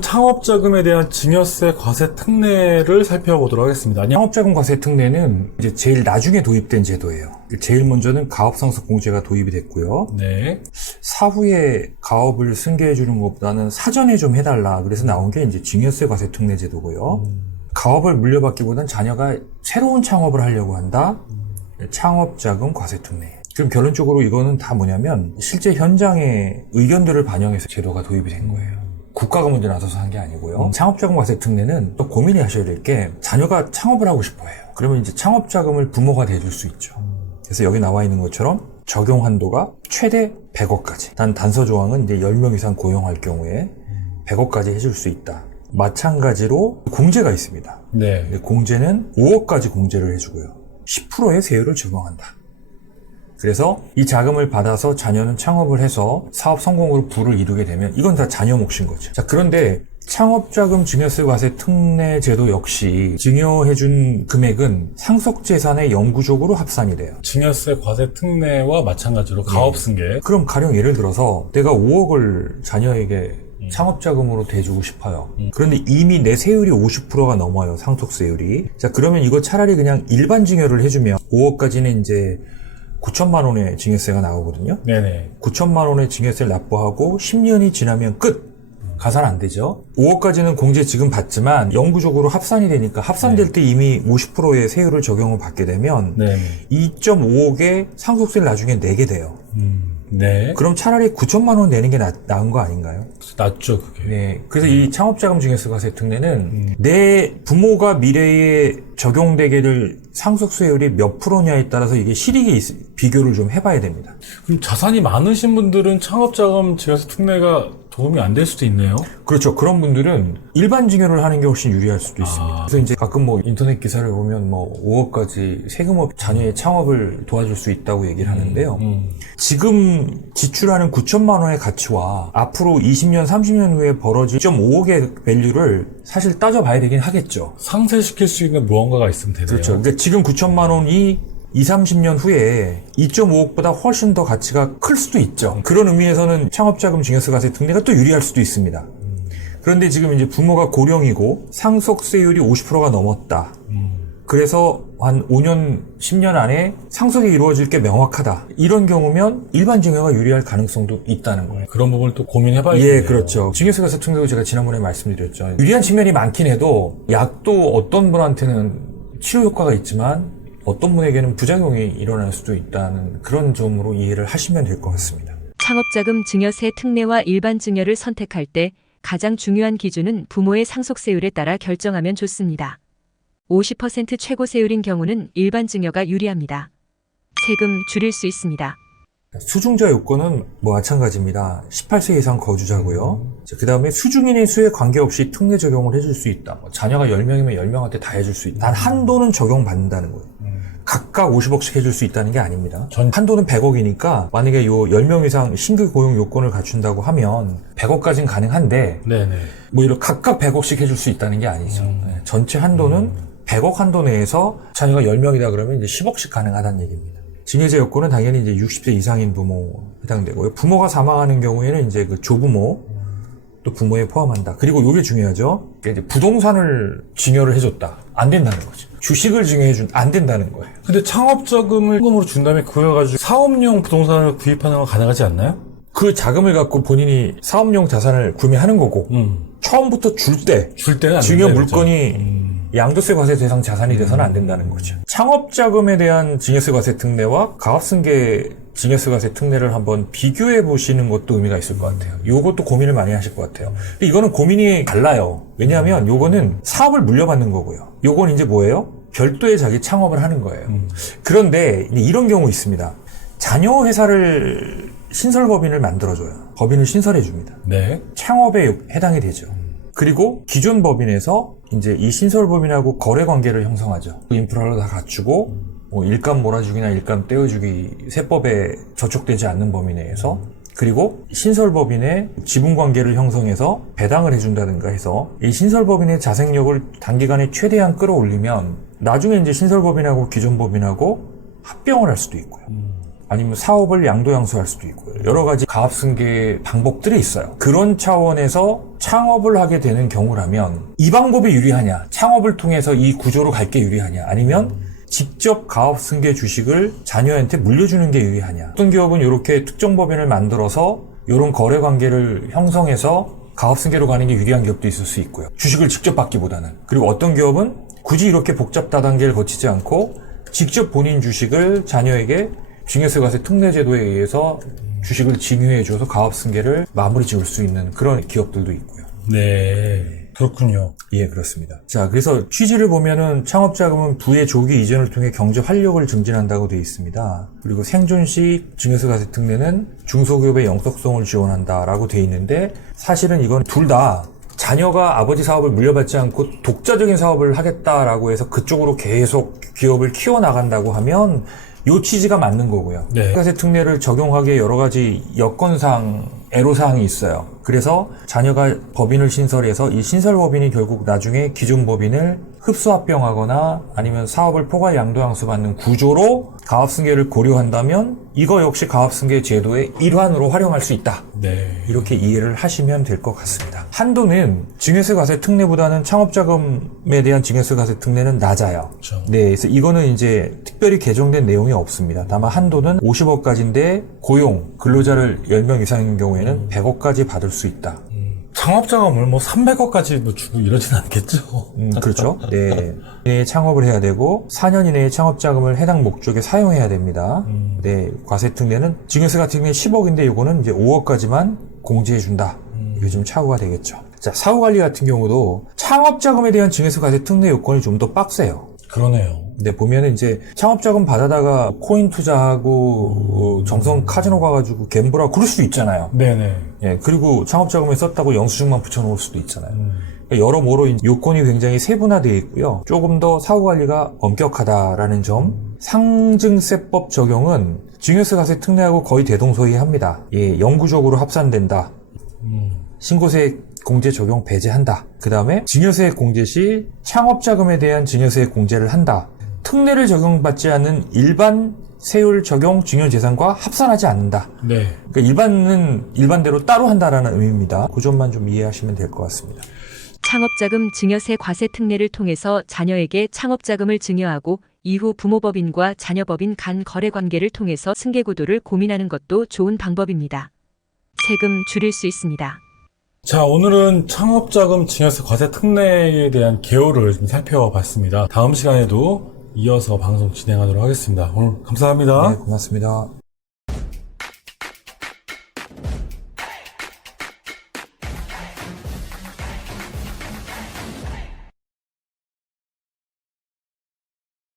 창업자금에 대한 증여세 과세 특례를 살펴보도록 하겠습니다. 창업자금 과세 특례는 이제 제일 나중에 도입된 제도예요. 제일 먼저는 가업상속공제가 도입이 됐고요. 네. 사후에 가업을 승계해 주는 것보다는 사전에 좀 해달라. 그래서 나온 게 이제 증여세 과세 특례 제도고요. 가업을 물려받기보단 자녀가 새로운 창업을 하려고 한다. 창업자금 과세 특례. 그럼 결론적으로 이거는 다 뭐냐면 실제 현장의 의견들을 반영해서 제도가 도입이 된 거예요. 국가가 먼저 나서서 한 게 아니고요. 창업자금 과세 특례는 또 고민이 하셔야 될 게 자녀가 창업을 하고 싶어 해요. 그러면 이제 창업자금을 부모가 대줄 수 있죠. 그래서 여기 나와 있는 것처럼 적용 한도가 최대 100억까지. 단서 조항은 이제 10명 이상 고용할 경우에 100억까지 해줄 수 있다. 마찬가지로 공제가 있습니다. 네. 공제는 5억까지 공제를 해주고요. 10%의 세율을 적용한다. 그래서 이 자금을 받아서 자녀는 창업을 해서 사업 성공으로 부를 이루게 되면 이건 다 자녀 몫인 거죠. 자, 그런데 창업자금 증여세 과세 특례 제도 역시 증여해준 금액은 상속재산의 영구적으로 합산이 돼요. 증여세 과세 특례와 마찬가지로 가업승계. 그럼 가령 예를 들어서 내가 5억을 자녀에게 창업자금으로 대주고 싶어요. 그런데 이미 내 세율이 50%가 넘어요. 상속세율이. 자, 그러면 이거 차라리 그냥 일반 증여를 해주면 5억까지는 이제 9천만 원의 증여세가 나오거든요. 네네. 9천만 원의 증여세를 납부하고 10년이 지나면 끝. 가산 안 되죠. 5억까지는 공제 지금 받지만 영구적으로 합산이 되니까 합산될 때 이미 50%의 세율을 적용을 받게 되면 2.5억의 상속세를 나중에 내게 돼요. 네. 그럼 차라리 9천만 원 내는 게 나은 거 아닌가요? 낫죠, 그게. 네. 그래서 이 창업자금 증여세 과세 특례는 내 부모가 미래에 적용되게 될 상속세율이 몇 프로냐에 따라서 이게 실익이 비교를 좀 해봐야 됩니다. 그럼 자산이 많으신 분들은 창업자금 증여세 특례가 도움이 안 될 수도 있네요. 그렇죠. 그런 분들은 일반 증여를 하는 게 훨씬 유리할 수도 있습니다. 그래서 이제 가끔 뭐 인터넷 기사를 보면 뭐 5억까지 세금 없이 자녀의 창업을 도와줄 수 있다고 얘기를 하는데요. 지금 지출하는 9천만 원의 가치와 앞으로 20년, 30년 후에 벌어질 1.5억의 밸류를 사실 따져봐야 되긴 하겠죠. 상쇄시킬 수 있는 무언가가 있으면 되네요. 그렇죠. 그러니까 지금 9천만 원이 30년 후에 2.5억보다 훨씬 더 가치가 클 수도 있죠. 그런 의미에서는 창업자금 증여세 과세 특례가 또 유리할 수도 있습니다. 그런데 지금 이제 부모가 고령이고 상속세율이 50%가 넘었다. 그래서 한 5년, 10년 안에 상속이 이루어질 게 명확하다. 이런 경우면 일반 증여가 유리할 가능성도 있다는 거예요. 그런 부분을 또 고민해봐야겠네요. 예, 그렇죠. 증여세 과세 특례도 제가 지난번에 말씀드렸죠. 유리한 측면이 많긴 해도 약도 어떤 분한테는 치료 효과가 있지만 어떤 분에게는 부작용이 일어날 수도 있다는 그런 점으로 이해를 하시면 될 것 같습니다. 창업자금 증여세 특례와 일반 증여를 선택할 때 가장 중요한 기준은 부모의 상속세율에 따라 결정하면 좋습니다. 50% 최고 세율인 경우는 일반 증여가 유리합니다. 세금 줄일 수 있습니다. 수중자 요건은 뭐 마찬가지입니다. 18세 이상 거주자고요. 그 다음에 수중인의 수에 관계없이 특례 적용을 해줄 수 있다. 자녀가 10명이면 10명한테 다 해줄 수 있다. 단 한도는 적용받는다는 거예요. 각각 50억씩 해줄 수 있다는 게 아닙니다. 한도는 100억이니까 만약에 요 10명 이상 신규 고용 요건을 갖춘다고 하면 100억까지는 가능한데 뭐 이런 각각 100억씩 해줄 수 있다는 게 아니죠. 전체 한도는 100억 한도 내에서 자녀가 10명이다 그러면 이제 10억씩 가능하다는 얘기입니다. 증여제 요건은 당연히 이제 60세 이상인 부모 해당되고요. 부모가 사망하는 경우에는 이제 그 조부모 또 부모에 포함한다. 그리고 이게 중요하죠. 이제 부동산을 증여를 해줬다. 안 된다는 거죠. 주식을 증여해준 안 된다는 거예요. 근데 창업자금을 현금으로 준 다음에 그걸 가지고 사업용 부동산을 구입하는 건 가능하지 않나요? 그 자금을 갖고 본인이 사업용 자산을 구매하는 거고 처음부터 줄 때는 안 증여 물건이 양도세 과세 대상 자산이 돼서는 안 된다는 거죠. 창업자금에 대한 증여세 과세 특례와 가업승계 증여세 과세 특례를 한번 비교해 보시는 것도 의미가 있을 것 같아요. 요것도 고민을 많이 하실 것 같아요. 근데 이거는 고민이 달라요. 왜냐하면 요거는 사업을 물려받는 거고요. 요건 이제 뭐예요? 별도의 자기 창업을 하는 거예요. 그런데 이런 경우 있습니다. 자녀 회사를 신설법인을 만들어줘요. 법인을 신설해줍니다. 네. 창업에 해당이 되죠. 그리고 기존 법인에서 이제 이 신설법인하고 거래 관계를 형성하죠. 인프라를 다 갖추고 뭐 일감 몰아주기나 일감 떼어주기 세법에 저촉되지 않는 범위 내에서 그리고 신설법인의 지분관계를 형성해서 배당을 해준다든가 해서 이 신설법인의 자생력을 단기간에 최대한 끌어올리면 나중에 이제 신설법인하고 기존 법인하고 합병을 할 수도 있고요. 아니면 사업을 양도양수할 수도 있고요. 여러 가지 가압승계 방법들이 있어요. 그런 차원에서 창업을 하게 되는 경우라면 이 방법이 유리하냐, 창업을 통해서 이 구조로 갈 게 유리하냐, 아니면 직접 가압승계 주식을 자녀한테 물려주는 게 유리하냐. 어떤 기업은 이렇게 특정 법인을 만들어서 이런 거래 관계를 형성해서 가압승계로 가는 게 유리한 기업도 있을 수 있고요. 주식을 직접 받기보다는. 그리고 어떤 기업은 굳이 이렇게 복잡 다단계를 거치지 않고 직접 본인 주식을 자녀에게 증여세과세 특례제도에 의해서 주식을 증여해 줘서 가압승계를 마무리 지을 수 있는 그런 기업들도 있고요. 네, 그렇군요. 예, 그렇습니다. 자, 그래서 취지를 보면은 창업자금은 부의 조기 이전을 통해 경제 활력을 증진한다고 되어 있습니다. 그리고 생존 시 증여세과세 특례는 중소기업의 영속성을 지원한다라고 되어 있는데 사실은 이건 둘 다 자녀가 아버지 사업을 물려받지 않고 독자적인 사업을 하겠다라고 해서 그쪽으로 계속 기업을 키워나간다고 하면 요 취지가 맞는 거고요. 네. 세과세 특례를 적용하기에 여러 가지 여건상 애로사항이 있어요. 그래서 자녀가 법인을 신설해서 이 신설법인이 결국 나중에 기존 법인을 흡수합병하거나 아니면 사업을 포괄 양도양수 받는 구조로 가압승계를 고려한다면 이거 역시 가압승계 제도의 일환으로 활용할 수 있다. 네. 이렇게 이해를 하시면 될 것 같습니다. 한도는 증여세과세 특례보다는 창업자금에 대한 증여세과세 특례는 낮아요. 그렇죠. 네, 그래서 이거는 이제 특별히 개정된 내용이 없습니다. 다만 한도는 50억까지인데 고용, 근로자를 10명 이상인 경우에는 100억까지 받을 수 있다. 창업자금을 뭐 300억까지도 주고 이러진 않겠죠. 그렇죠. 네. 이내에 창업을 해야 되고 4년 이내에 창업자금을 해당 목적에 사용해야 됩니다. 네. 과세특례는 증여세가 특례 10억인데 이거는 이제 5억까지만 공제해준다. 이게 좀 차후가 되겠죠. 자, 사후관리 같은 경우도 창업자금에 대한 증여세 과세 특례 요건이 좀 더 빡세요. 그러네요. 근데 보면은 이제 창업자금 받아다가 코인 투자하고 정성 카지노 가가지고 갬블하고 그럴 수도 있잖아요. 네네. 예, 그리고 창업자금에 썼다고 영수증만 붙여놓을 수도 있잖아요. 그러니까 여러모로 요건이 굉장히 세분화되어 있고요. 조금 더 사후관리가 엄격하다라는 점. 상증세법 적용은 증여세과세 특례하고 거의 대동소이합니다. 예, 영구적으로 합산된다. 신고세 공제 적용 배제한다. 그 다음에 증여세 공제 시 창업자금에 대한 증여세 공제를 한다. 특례를 적용받지 않는 일반 세율 적용 증여재산과 합산하지 않는다. 네. 그러니까 일반은 일반대로 따로 한다라는 의미입니다. 그 점만 좀 이해하시면 될 것 같습니다. 창업자금 증여세 과세 특례를 통해서 자녀에게 창업자금을 증여하고 이후 부모법인과 자녀법인 간 거래관계를 통해서 승계구도를 고민하는 것도 좋은 방법입니다. 세금 줄일 수 있습니다. 자, 오늘은 창업자금 증여세 과세 특례에 대한 개요를 좀 살펴봤습니다. 다음 시간에도 이어서 방송 진행하도록 하겠습니다. 오늘 감사합니다. 네, 고맙습니다.